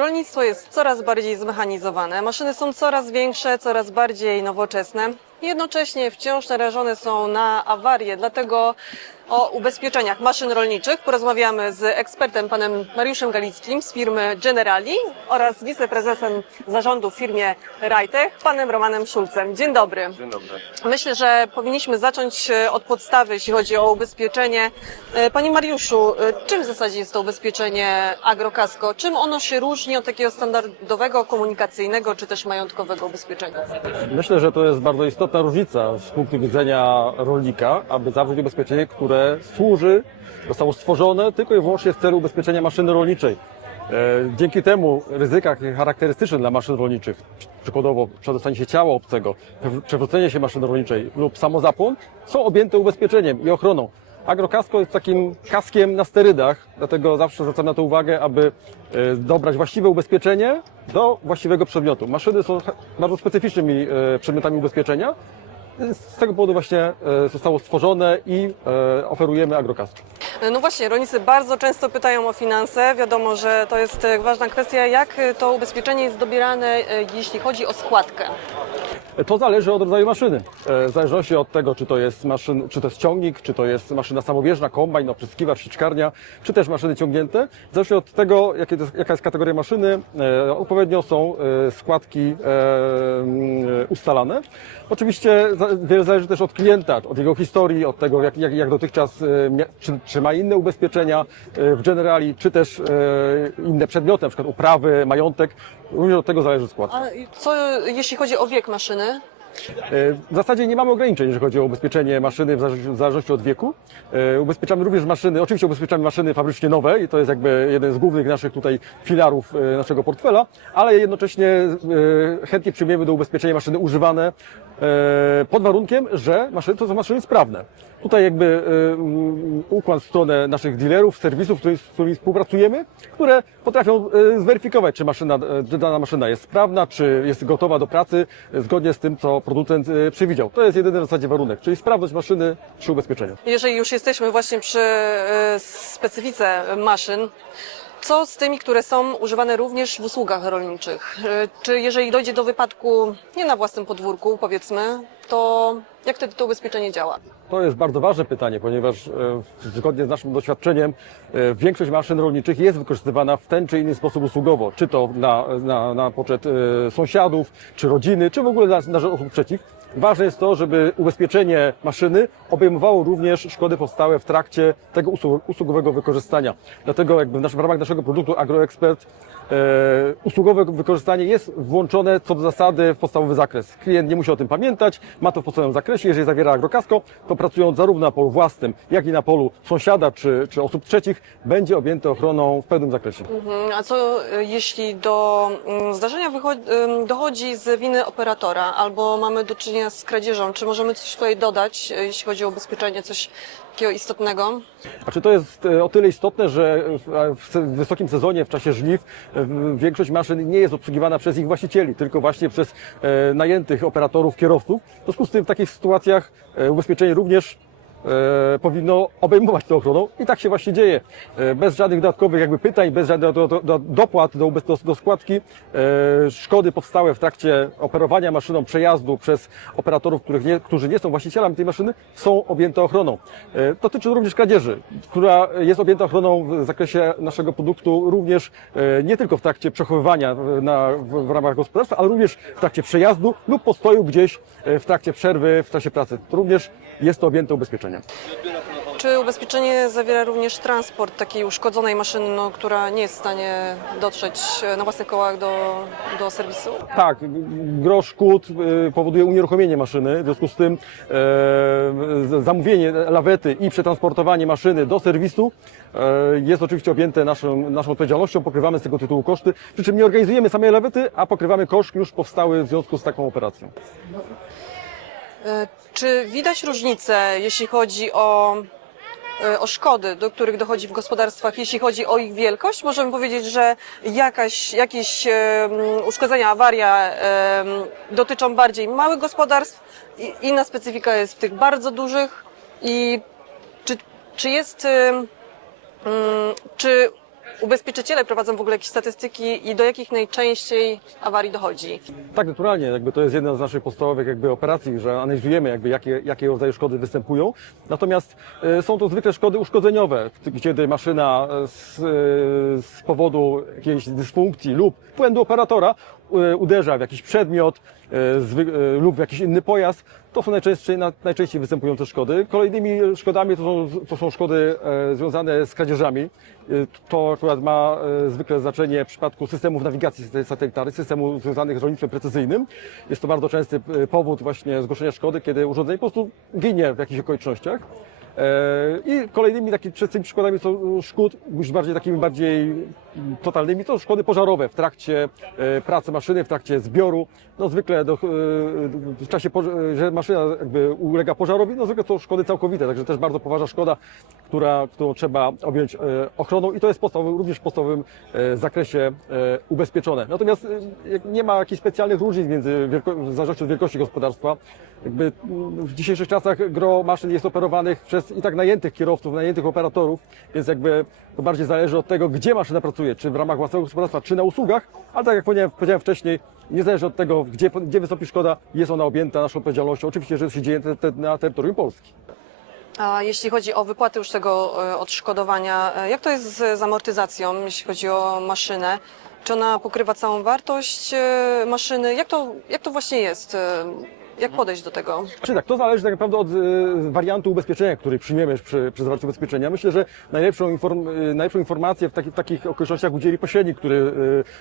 Rolnictwo jest coraz bardziej zmechanizowane, maszyny są coraz większe, coraz bardziej nowoczesne. Jednocześnie wciąż narażone są na awarie, dlatego o ubezpieczeniach maszyn rolniczych porozmawiamy z ekspertem panem Mariuszem Galickim z firmy Generali oraz wiceprezesem zarządu w firmie Rajtech, panem Romanem Szulcem. Dzień dobry. Dzień dobry. Myślę, że powinniśmy zacząć e, od podstawy, jeśli chodzi o ubezpieczenie. E, Panie Mariuszu, e, czym w zasadzie jest to ubezpieczenie Agrokasko? Czym ono się różni od takiego standardowego, komunikacyjnego czy też majątkowego ubezpieczenia? Myślę, że to jest bardzo istotna różnica z punktu widzenia rolnika, aby zawrzeć ubezpieczenie, które służy, zostało stworzone tylko i wyłącznie w celu ubezpieczenia maszyny rolniczej. E, Dzięki temu ryzyka charakterystyczne dla maszyn rolniczych, przykładowo przedostanie się ciała obcego, przewrócenie się maszyny rolniczej lub samozapłon, są objęte ubezpieczeniem i ochroną. Agrokasko jest takim kaskiem na sterydach, dlatego zawsze zwracam na to uwagę, aby e, dobrać właściwe ubezpieczenie do właściwego przedmiotu. Maszyny są bardzo specyficznymi e, przedmiotami ubezpieczenia. Z tego powodu właśnie e, zostało stworzone i oferujemy Agrokasko. No właśnie, rolnicy bardzo często pytają o finanse. Wiadomo, że to jest ważna kwestia. Jak to ubezpieczenie jest dobierane, jeśli chodzi o składkę? To zależy od rodzaju maszyny. E, W zależności od tego, czy to jest maszyn, czy to jest ciągnik, czy to jest maszyna samobieżna, kombajn, opryskiwacz, sieczkarnia, czy też maszyny ciągnięte. W zależności od tego, jaka jest kategoria maszyny, e, odpowiednio są e, składki mm, ustalane. Oczywiście wiele zależy też od klienta, od jego historii, od tego, jak, jak, jak dotychczas, czy, czy ma inne ubezpieczenia w Generali, czy też inne przedmioty, na przykład uprawy, majątek. Również od tego zależy skład. A co jeśli chodzi o wiek maszyny? W zasadzie nie mamy ograniczeń, jeżeli chodzi o ubezpieczenie maszyny w zależności- od wieku. E, Ubezpieczamy również maszyny, oczywiście ubezpieczamy maszyny fabrycznie nowe i to jest jakby jeden z głównych naszych tutaj filarów e, naszego portfela, ale jednocześnie e, chętnie przyjmujemy do ubezpieczenia maszyny używane pod warunkiem, że maszyny to są maszyny sprawne. Tutaj jakby e, układ w stronę naszych dealerów, serwisów, z którymi- współpracujemy, które potrafią e, zweryfikować, czy maszyna, e, czy dana maszyna jest sprawna, czy jest gotowa do pracy e, zgodnie z tym, co producent e, przewidział. To jest jedyny w zasadzie warunek, czyli sprawność maszyny przy ubezpieczeniu. Jeżeli już jesteśmy właśnie przy e, specyfice maszyn, co z tymi, które są używane również w usługach rolniczych? E, Czy jeżeli dojdzie do wypadku nie na własnym podwórku, powiedzmy, to jak wtedy to ubezpieczenie działa? To jest bardzo ważne pytanie, ponieważ e, zgodnie z naszym doświadczeniem e, większość maszyn rolniczych jest wykorzystywana w ten czy inny sposób usługowo, czy to na, na, na poczet sąsiadów, czy rodziny, czy w ogóle na rzecz osób trzecich. Ważne jest to, żeby ubezpieczenie maszyny obejmowało również szkody powstałe w trakcie tego usług- usługowego wykorzystania. Dlatego jakby w, naszym, w ramach naszego produktu AgroExpert usługowe wykorzystanie jest włączone co do zasady w podstawowy zakres. Klient nie musi o tym pamiętać, ma to w podstawowym zakresie. Jeżeli zawiera agrokasko, to pracując zarówno na polu własnym, jak i na polu sąsiada czy, czy osób trzecich, będzie objęty ochroną w pełnym zakresie. Mhm, A co e, jeśli do mm, zdarzenia dochodzi z winy operatora albo mamy do czynienia z kradzieżą? Czy możemy coś tutaj dodać, e, jeśli chodzi o ubezpieczenie, coś takiego istotnego? Znaczy to jest e, o tyle istotne, że w, wysokim sezonie, w czasie żniw, e, większość maszyn nie jest obsługiwana przez ich właścicieli, tylko właśnie przez e, najętych operatorów, kierowców. W związku z tym w takich sytuacjach ubezpieczenie również e, powinno obejmować tą ochroną i tak się właśnie dzieje. E, bez żadnych dodatkowych jakby pytań, bez żadnych do, do, do, dopłat do, do, do składki, e, szkody powstałe w trakcie operowania maszyną przejazdu przez operatorów, których nie, którzy nie są właścicielami tej maszyny, są objęte ochroną. Dotyczy również kradzieży, która jest objęta ochroną w zakresie naszego produktu również nie tylko w trakcie przechowywania na, w, w ramach gospodarstwa, ale również w trakcie przejazdu lub postoju gdzieś w trakcie przerwy, w czasie pracy. To również jest to objęte ubezpieczeniem. Czy ubezpieczenie zawiera również transport takiej uszkodzonej maszyny, no, która nie jest w stanie dotrzeć e, na własnych kołach do, do serwisu? Tak, g- gro szkód y, powoduje unieruchomienie maszyny, w związku z tym e, zamówienie lawety i przetransportowanie maszyny do serwisu e, jest oczywiście objęte naszą, naszą odpowiedzialnością, pokrywamy z tego tytułu koszty, przy czym nie organizujemy samej lawety, a pokrywamy koszt już powstały w związku z taką operacją. E, Czy widać różnicę, jeśli chodzi o, e, o szkody, do których dochodzi w gospodarstwach, jeśli chodzi o ich wielkość? Możemy powiedzieć, że jakaś, jakieś e, uszkodzenia, awaria dotyczą bardziej małych gospodarstw, inna specyfika jest w tych bardzo dużych i czy, czy jest, czy ubezpieczyciele prowadzą w ogóle jakieś statystyki i do jakich najczęściej awarii dochodzi? Tak, naturalnie, jakby to jest jedna z naszych podstawowych jakby operacji, że analizujemy jakby jakie, jakie rodzaje szkody występują. Natomiast e, są to zwykle szkody uszkodzeniowe, kiedy maszyna e, z, e, z powodu jakiejś dysfunkcji lub błędu operatora e, uderza w jakiś przedmiot e, zwy, e, lub w jakiś inny pojazd. To są najczęściej, na- najczęściej występujące szkody. Kolejnymi szkodami to są, to są szkody e, związane z kradzieżami. E, To akurat ma e, zwykle znaczenie w przypadku systemów nawigacji satelitarnej, systemów związanych z rolnictwem precyzyjnym. Jest to bardzo częsty powód właśnie zgłoszenia szkody, kiedy urządzenie po prostu ginie w jakichś okolicznościach. E, I kolejnymi takimi częstymi przykładami są szkód, już bardziej takimi bardziej mm, totalnymi, to szkody pożarowe w trakcie e, pracy maszyny, w trakcie zbioru. No zwykle do, e, w czasie, że maszyna jakby ulega pożarowi, no zwykle to szkody całkowite, także też bardzo poważna szkoda, która, którą trzeba objąć e, ochroną i to jest podstawowym, również w podstawowym e, zakresie e, ubezpieczone. Natomiast e, nie ma jakichś specjalnych różnic między wielko, w zależności od wielkości gospodarstwa. Jakby mm, w dzisiejszych czasach gro maszyn jest operowanych przez i tak najętych kierowców, najętych operatorów, więc jakby to bardziej zależy od tego, gdzie maszyna pracuje, czy w ramach własnego gospodarstwa, czy na usługach, ale tak jak powiedziałem, powiedziałem wcześniej, niezależnie od tego, gdzie, gdzie wystąpi szkoda, jest ona objęta naszą odpowiedzialnością, oczywiście, że się dzieje na terytorium Polski. A jeśli chodzi o wypłatę już tego e, odszkodowania, e, jak to jest z, z amortyzacją, jeśli chodzi o maszynę? Czy ona pokrywa całą wartość e, maszyny? Jak to, jak to właśnie jest? Jak podejść do tego? Czy tak, to zależy tak naprawdę od e, wariantu ubezpieczenia, który przyjmiemy przy, przy zawarciu ubezpieczenia. Myślę, że najlepszą, inform, e, najlepszą informację w, taki, w takich okolicznościach udzieli pośrednik, który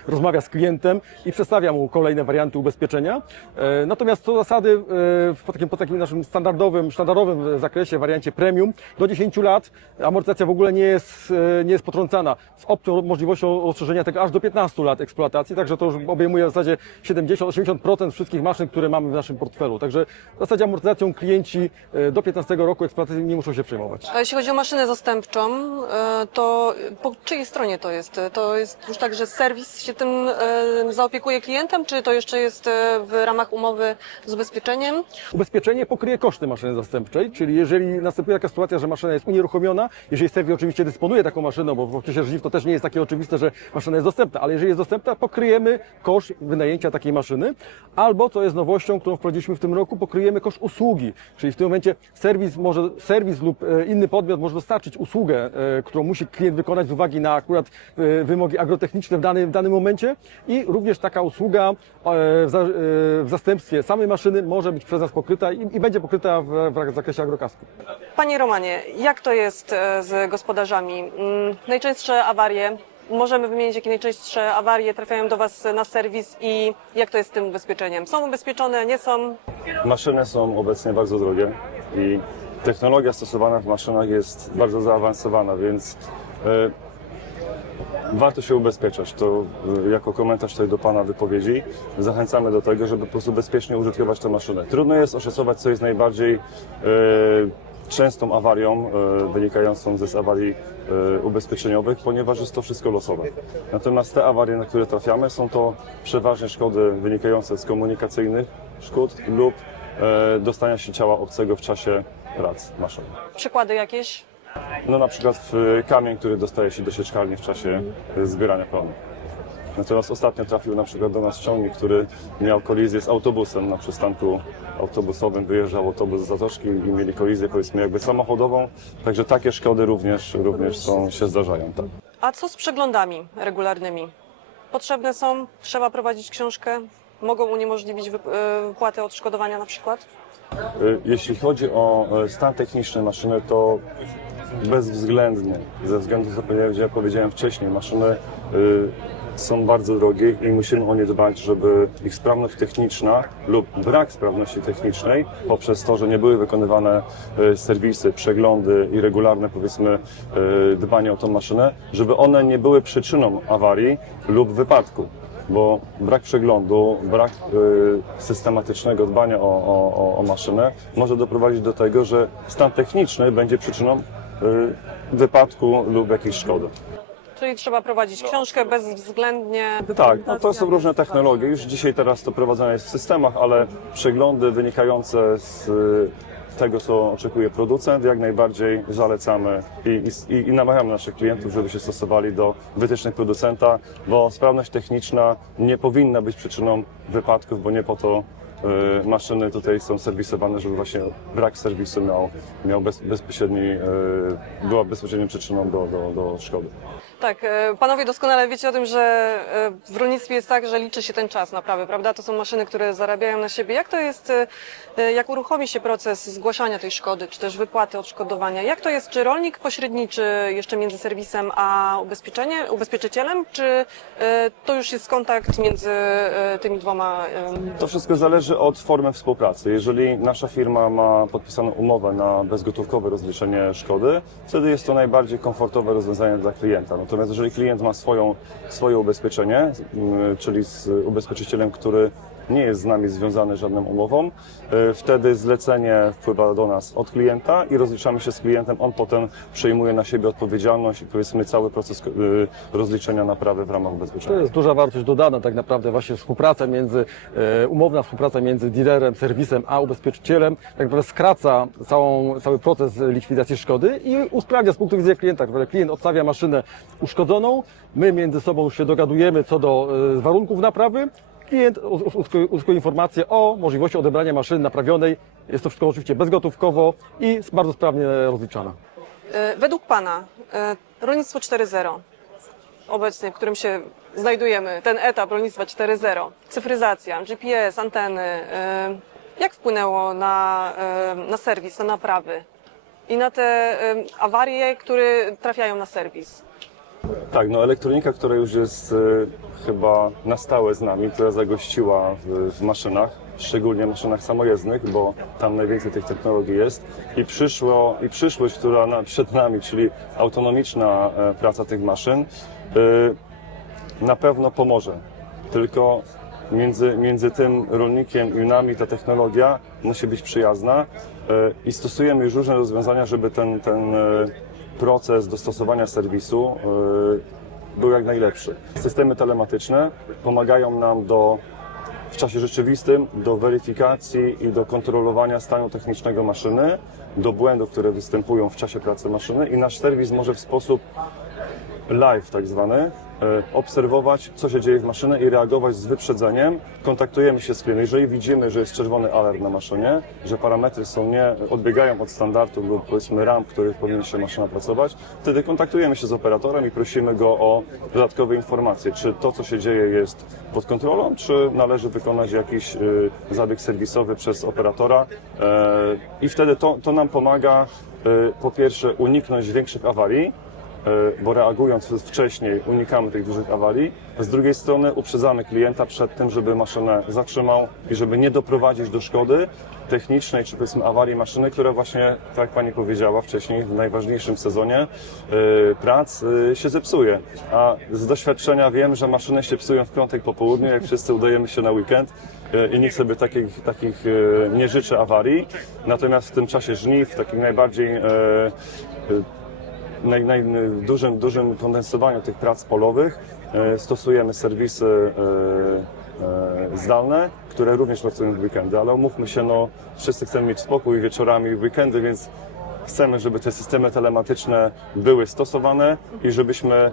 e, rozmawia z klientem i przedstawia mu kolejne warianty ubezpieczenia. E, natomiast co zasady, w po takim, po takim naszym standardowym, standardowym zakresie, wariancie premium, do 10 lat amortyzacja w ogóle nie jest, e, nie jest potrącana z opcją, możliwością rozszerzenia tego aż do 15 lat eksploatacji, także to już obejmuje w zasadzie 70-80% wszystkich maszyn, które mamy w naszym portfelu. Także w zasadzie amortyzacją klienci e, do 15 roku eksploatacji nie muszą się przejmować. A jeśli chodzi o maszynę zastępczą, e, to po czyjej stronie to jest? To jest już tak, że serwis się tym e, zaopiekuje klientem, czy to jeszcze jest w ramach umowy z ubezpieczeniem? Ubezpieczenie pokryje koszty maszyny zastępczej, czyli jeżeli następuje taka sytuacja, że maszyna jest unieruchomiona, jeżeli serwis oczywiście dysponuje taką maszyną, bo w okresie żniw to też nie jest takie oczywiste, że maszyna jest dostępna, ale jeżeli jest dostępna, pokryjemy koszt wynajęcia takiej maszyny, albo, co jest nowością, którą wprowadziliśmy w tym roku, pokryjemy koszt usługi, czyli w tym momencie serwis może, serwis lub e, inny podmiot może dostarczyć usługę, e, którą musi klient wykonać z uwagi na akurat e, wymogi agrotechniczne w danym, w danym momencie i również taka usługa w, za, w zastępstwie samej maszyny może być przez nas pokryta i, i będzie pokryta w, w zakresie agrokasku. Panie Romanie, jak to jest z gospodarzami? Mm, Najczęstsze awarie, możemy wymienić jakie najczęstsze awarie trafiają do Was na serwis i jak to jest z tym ubezpieczeniem? Są ubezpieczone, nie są? Maszyny są obecnie bardzo drogie i technologia stosowana w maszynach jest bardzo zaawansowana, więc e, warto się ubezpieczać. To e, jako komentarz tutaj do Pana wypowiedzi zachęcamy do tego, żeby po prostu bezpiecznie użytkować tę maszynę. Trudno jest oszacować, co jest najbardziej e, częstą awarią e, wynikającą ze z awarii e, ubezpieczeniowych, ponieważ jest to wszystko losowe. Natomiast te awarie, na które trafiamy, są to przeważnie szkody wynikające z komunikacyjnych szkód lub e, dostania się ciała obcego w czasie prac maszyny. Przykłady jakieś? No na przykład w kamień, który dostaje się do sieczkarni w czasie zbierania plonu. Natomiast ostatnio trafił na przykład do nas ciągnik, który miał kolizję z autobusem na przystanku autobusowym. Wyjeżdżał autobus z zatoczki i mieli kolizję powiedzmy jakby samochodową. Także takie szkody również, również są, się zdarzają. Tak. A co z przeglądami regularnymi? Potrzebne są? Trzeba prowadzić książkę? Mogą uniemożliwić e, wypłatę odszkodowania na przykład? Y, Jeśli chodzi o e, stan techniczny maszyny, to bezwzględnie, ze względu na to, ja powiedziałem wcześniej, maszyny są bardzo drogie i musimy o nie dbać, żeby ich sprawność techniczna lub brak sprawności technicznej poprzez to, że nie były wykonywane y, serwisy, przeglądy i regularne powiedzmy y, dbanie o tą maszynę, żeby one nie były przyczyną awarii lub wypadku bo brak przeglądu, brak y, systematycznego dbania o, o- o maszynę może doprowadzić do tego, że stan techniczny będzie przyczyną y, wypadku lub jakiejś szkody. Czyli trzeba prowadzić książkę bezwzględnie. Tak, no to są różne technologie. Już dzisiaj teraz to prowadzone jest w systemach, ale przeglądy wynikające z y, tego, co oczekuje producent, jak najbardziej zalecamy i, i, i namawiamy naszych klientów, żeby się stosowali do wytycznych producenta, bo sprawność techniczna nie powinna być przyczyną wypadków, bo nie po to maszyny tutaj są serwisowane, żeby właśnie brak serwisu miał, miał bez, bezpośredni, y, była bezpośrednią przyczyną do, do, do szkody. Tak, e, panowie doskonale wiecie o tym, że w rolnictwie jest tak, że liczy się ten czas naprawy, prawda? To są maszyny, które zarabiają na siebie. Jak to jest, jak uruchomi się proces zgłaszania tej szkody, czy też wypłaty odszkodowania? Jak to jest, czy rolnik pośredniczy jeszcze między serwisem a ubezpieczenie, ubezpieczycielem, czy to już jest kontakt między tymi dwoma? To wszystko zależy od formy współpracy. Jeżeli nasza firma ma podpisaną umowę na bezgotówkowe rozliczenie szkody, wtedy jest to najbardziej komfortowe rozwiązanie dla klienta. Natomiast jeżeli klient ma swoją, swoje ubezpieczenie, mm, czyli z ubezpieczycielem, który nie jest z nami związany żadną umową, y, wtedy zlecenie wpływa do nas od klienta i rozliczamy się z klientem. On potem przejmuje na siebie odpowiedzialność i powiedzmy cały proces y, rozliczenia naprawy w ramach To ubezpieczenia. jest duża wartość dodana tak naprawdę właśnie współpraca między, e, umowna współpraca między dealerem, serwisem a ubezpieczycielem tak naprawdę skraca całą, cały proces likwidacji szkody i usprawnia z punktu widzenia klienta. Klient odstawia maszynę uszkodzoną, my między sobą się dogadujemy co do e, warunków naprawy, klient uzyskuje informację o możliwości odebrania maszyny naprawionej. Jest to wszystko oczywiście bezgotówkowo i bardzo sprawnie rozliczana. E, Według Pana e, rolnictwo 4.0, obecnie, w którym się znajdujemy, ten etap rolnictwa 4.0, cyfryzacja, GPS, anteny, e, jak wpłynęło na, na serwis, na naprawy i na te awarie, które trafiają na serwis? Tak, no elektronika, która już jest chyba na stałe z nami, która zagościła w, w maszynach, szczególnie maszynach samojezdnych, bo tam najwięcej tych technologii jest i, przyszło, i przyszłość, która na, przed nami, czyli autonomiczna e, praca tych maszyn, y, na pewno pomoże. Tylko między, między tym rolnikiem i nami ta technologia musi być przyjazna y, i stosujemy już różne rozwiązania, żeby ten, ten y, proces dostosowania serwisu był jak najlepszy. Systemy telematyczne pomagają nam do w czasie rzeczywistym do weryfikacji i do kontrolowania stanu technicznego maszyny, do błędów, które występują w czasie pracy maszyny i nasz serwis może w sposób live tak zwany, obserwować, co się dzieje w maszynie i reagować z wyprzedzeniem. Kontaktujemy się z klientem. Jeżeli widzimy, że jest czerwony alert na maszynie, że parametry są nie, odbiegają od standardu lub powiedzmy ram, w których powinna się maszyna pracować, wtedy kontaktujemy się z operatorem i prosimy go o dodatkowe informacje, czy to, co się dzieje jest pod kontrolą, czy należy wykonać jakiś y, zabieg serwisowy przez operatora. E, I wtedy to, to nam pomaga po pierwsze uniknąć większych awarii, E, bo reagując wcześniej unikamy tych dużych awarii. Z drugiej strony uprzedzamy klienta przed tym, żeby maszynę zatrzymał i żeby nie doprowadzić do szkody technicznej czy powiedzmy awarii maszyny, która właśnie, tak jak Pani powiedziała wcześniej, w najważniejszym sezonie e, prac e, się zepsuje. A z doświadczenia wiem, że maszyny się psują w piątek po południu, jak wszyscy udajemy się na weekend e, i nikt sobie takich, takich e, nie życzy awarii. Natomiast w tym czasie żniw, takim najbardziej e, e, naj, naj, dużym, dużym kondensowaniu tych prac polowych e, stosujemy serwisy e, e, zdalne, które również pracują w weekendy, ale umówmy się, no wszyscy chcemy mieć spokój wieczorami weekendy, więc chcemy, żeby te systemy telematyczne były stosowane i żebyśmy e,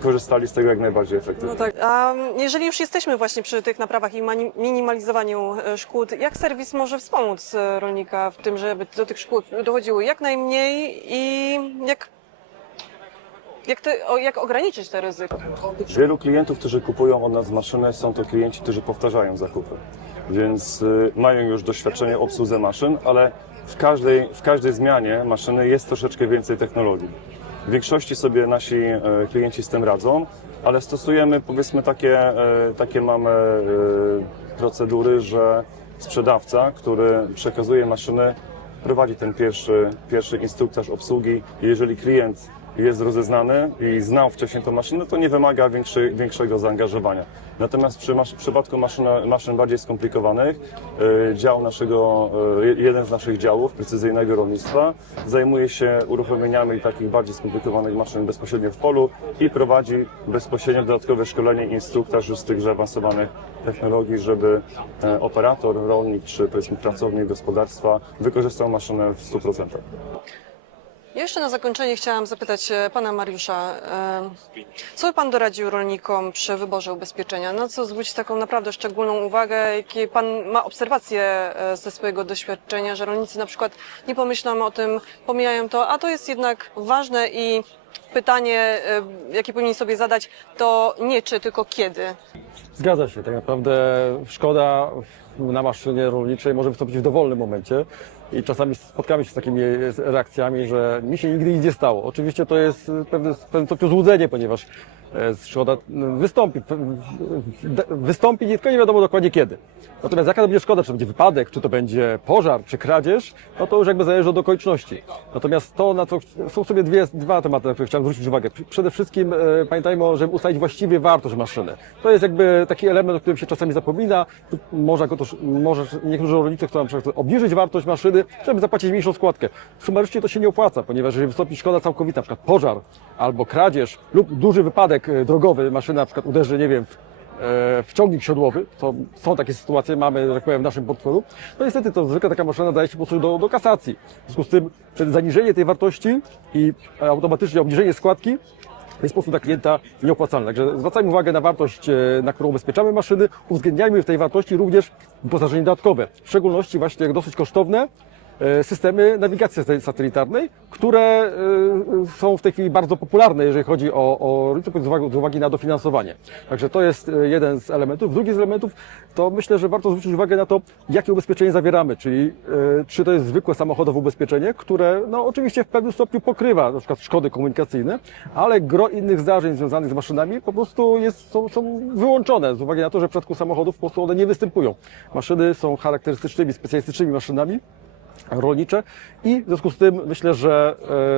korzystali z tego jak najbardziej efektywnie. No tak, a jeżeli już jesteśmy właśnie przy tych naprawach i minimalizowaniu e, szkód, jak serwis może wspomóc e, rolnika w tym, żeby do tych szkód dochodziło jak najmniej i jak, jak, te, o, jak ograniczyć te ryzyko? Wielu klientów, którzy kupują od nas maszynę, są to klienci, którzy powtarzają zakupy. Więc y, mają już doświadczenie w obsłudze maszyn, ale w każdej, w każdej zmianie maszyny jest troszeczkę więcej technologii. W większości sobie nasi e, klienci z tym radzą, ale stosujemy powiedzmy takie, e, takie mamy e, procedury, że sprzedawca, który przekazuje maszyny, prowadzi ten pierwszy, pierwszy instruktaż obsługi. Jeżeli klient jest rozeznany i znał wcześniej tą maszynę, to nie wymaga większy, większego zaangażowania. Natomiast przy, masz, w przypadku maszyn, maszyn bardziej skomplikowanych, y, dział naszego, y, jeden z naszych działów precyzyjnego rolnictwa zajmuje się uruchomieniami takich bardziej skomplikowanych maszyn bezpośrednio w polu i prowadzi bezpośrednio dodatkowe szkolenie instruktarzy z tych zaawansowanych technologii, żeby e, operator, rolnik czy powiedzmy pracownik gospodarstwa wykorzystał maszynę w 100%. Jeszcze na zakończenie chciałam zapytać e, pana Mariusza, e, co pan doradził rolnikom przy wyborze ubezpieczenia? Na co zwrócić taką naprawdę szczególną uwagę? Jakie pan ma obserwacje e, ze swojego doświadczenia, że rolnicy na przykład nie pomyślą o tym, pomijają to, a to jest jednak ważne i pytanie, jakie powinni sobie zadać, to nie czy, tylko kiedy. Zgadza się, tak naprawdę szkoda na maszynie rolniczej może wystąpić w dowolnym momencie i czasami spotkamy się z takimi reakcjami, że mi się nigdy nic nie stało. Oczywiście to jest pewne, w pewnym stopniu złudzenie, ponieważ szkoda wystąpi, wystąpi, tylko nie wiadomo dokładnie kiedy. Natomiast jaka to będzie szkoda, czy to będzie wypadek, czy to będzie pożar, czy kradzież, no to już jakby zależy od okoliczności. Natomiast to, na co są sobie dwie, dwa tematy, na które chciałem zwrócić uwagę. Przede wszystkim e, pamiętajmy, o, żeby ustalić właściwie wartość maszyny. To jest jakby taki element, o którym się czasami zapomina. Może, też, może niektórzy rolnicy chcą na przykład obniżyć wartość maszyny, żeby zapłacić mniejszą składkę. Sumarycznie to się nie opłaca, ponieważ jeżeli wystąpi szkoda całkowita, na przykład pożar albo kradzież lub duży wypadek e, drogowy, maszyna na przykład uderzy, nie wiem, w e, w ciągnik siodłowy, to są takie sytuacje, mamy, tak powiem, w naszym portfelu, no niestety to zwykle taka maszyna daje się po prostu do, do kasacji. W związku z tym zaniżenie tej wartości i automatycznie obniżenie składki jest po prostu dla klienta nieopłacalne. Także zwracajmy uwagę na wartość, e, na którą ubezpieczamy maszyny, uwzględniajmy w tej wartości również wyposażenie dodatkowe, w szczególności właśnie dosyć kosztowne, e, systemy nawigacji satelitarnej, które e, są w tej chwili bardzo popularne, jeżeli chodzi o, o z uwagi, na dofinansowanie. Także to jest e, jeden z elementów. Drugi z elementów to myślę, że warto zwrócić uwagę na to, jakie ubezpieczenie zawieramy, czyli e, czy to jest zwykłe samochodowe ubezpieczenie, które no, oczywiście w pewnym stopniu pokrywa na przykład szkody komunikacyjne, ale gro innych zdarzeń związanych z maszynami po prostu jest, są, są wyłączone z uwagi na to, że w przypadku samochodów po prostu one nie występują. Maszyny są charakterystycznymi, specjalistycznymi maszynami, rolnicze i w związku z tym myślę, że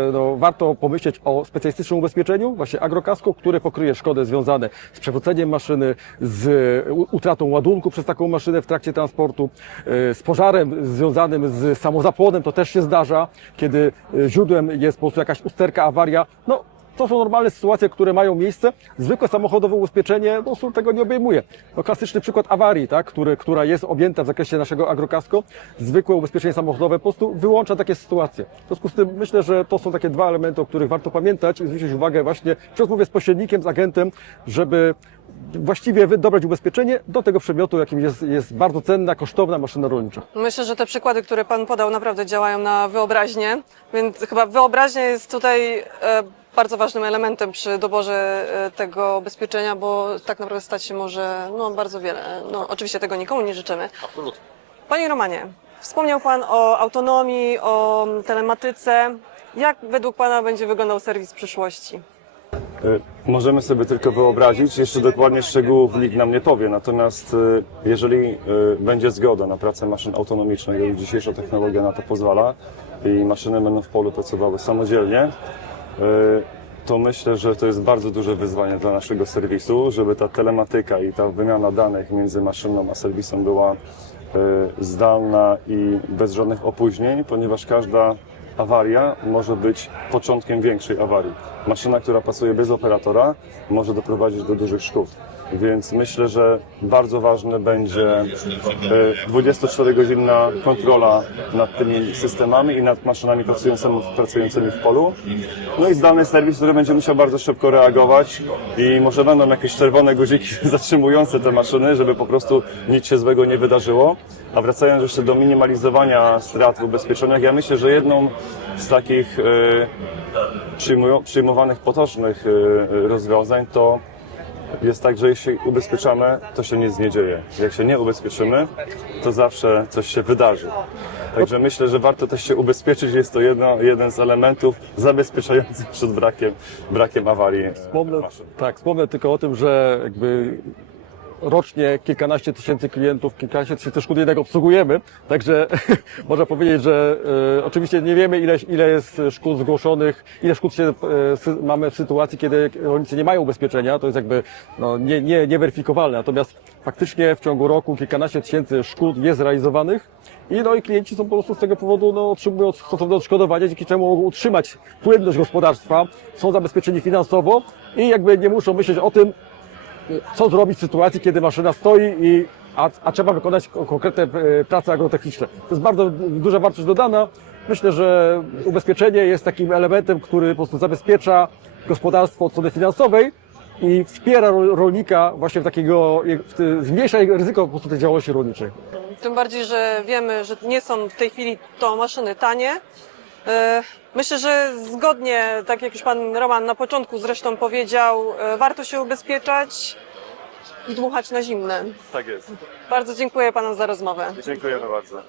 e, no, warto pomyśleć o specjalistycznym ubezpieczeniu, właśnie agrokasko, które pokryje szkody związane z przewróceniem maszyny, z utratą ładunku przez taką maszynę w trakcie transportu, e, z pożarem związanym z samozapłonem, to też się zdarza, kiedy e, źródłem jest po prostu jakaś usterka, awaria. No, to są normalne sytuacje, które mają miejsce. Zwykłe samochodowe ubezpieczenie prostu tego nie obejmuje. No, klasyczny przykład awarii, tak, który, która jest objęta w zakresie naszego agrokasko. Zwykłe ubezpieczenie samochodowe po prostu wyłącza takie sytuacje. W związku z tym myślę, że to są takie dwa elementy, o których warto pamiętać i zwrócić uwagę właśnie przy rozmowie z pośrednikiem, z agentem, żeby właściwie dobrać ubezpieczenie do tego przedmiotu, jakim jest, jest bardzo cenna, kosztowna maszyna rolnicza. Myślę, że te przykłady, które Pan podał, naprawdę działają na wyobraźnię, więc chyba wyobraźnia jest tutaj e, bardzo ważnym elementem przy doborze e, tego ubezpieczenia, bo tak naprawdę stać się może no, bardzo wiele. No, oczywiście tego nikomu nie życzymy. Absolutnie. Panie Romanie, wspomniał Pan o autonomii, o telematyce. Jak według Pana będzie wyglądał serwis przyszłości? Y, Możemy sobie tylko wyobrazić, jeszcze dokładnie szczegółów nikt nam nie powie, natomiast y, jeżeli będzie zgoda na pracę maszyn autonomicznych, jak dzisiejsza technologia na to pozwala i maszyny będą w polu pracowały samodzielnie, to myślę, że to jest bardzo duże wyzwanie dla naszego serwisu, żeby ta telematyka i ta wymiana danych między maszyną a serwisem była y, zdalna i bez żadnych opóźnień, ponieważ każda awaria może być początkiem większej awarii. Maszyna, która pracuje bez operatora, może doprowadzić do dużych szkód. Więc myślę, że bardzo ważne będzie e, 24-godzinna kontrola nad tymi systemami i nad maszynami pracującymi, w polu. No i zdalny serwis, który będzie musiał bardzo szybko reagować i może będą jakieś czerwone guziki zatrzymujące te maszyny, żeby po prostu nic się złego nie wydarzyło. A wracając jeszcze do minimalizowania strat w ubezpieczeniach, ja myślę, że jedną z takich przyjmują- przyjmowanych potocznych e, rozwiązań to jest tak, że jeśli ubezpieczamy, to się nic nie dzieje. Jak się nie ubezpieczymy, to zawsze coś się wydarzy. Także myślę, że warto też się ubezpieczyć. Jest to jedno, jeden z elementów zabezpieczających przed brakiem, brakiem awarii. Wspomnę, maszyn. tak, wspomnę tylko o tym, że jakby rocznie kilkanaście tysięcy klientów, kilkanaście tysięcy szkód jednak obsługujemy. Także można powiedzieć, że e, oczywiście nie wiemy ile, ile jest szkód zgłoszonych, ile szkód się, sy, mamy w sytuacji, kiedy rolnicy nie mają ubezpieczenia. To jest jakby no, nie, nie, nieweryfikowalne. Natomiast faktycznie w ciągu roku kilkanaście tysięcy szkód jest realizowanych. I, no, I klienci są po prostu z tego powodu, no, otrzymują stosowne odszkodowania, dzięki czemu mogą utrzymać płynność gospodarstwa, są zabezpieczeni finansowo i jakby nie muszą myśleć o tym, co zrobić w sytuacji, kiedy maszyna stoi i a, a trzeba wykonać ko- konkretne e, prace agrotechniczne. To jest bardzo duża wartość dodana. Myślę, że ubezpieczenie jest takim elementem, który po prostu zabezpiecza gospodarstwo od strony finansowej i wspiera ro- rolnika właśnie w takiego, w zmniejsza ryzyko po prostu tej działalności rolniczej. Tym bardziej, że wiemy, że nie są w tej chwili to maszyny tanie. Myślę, że zgodnie, tak jak już pan Roman na początku zresztą powiedział, e, warto się ubezpieczać i dmuchać na zimne. Tak jest. Bardzo dziękuję panom za rozmowę. Dziękujemy bardzo.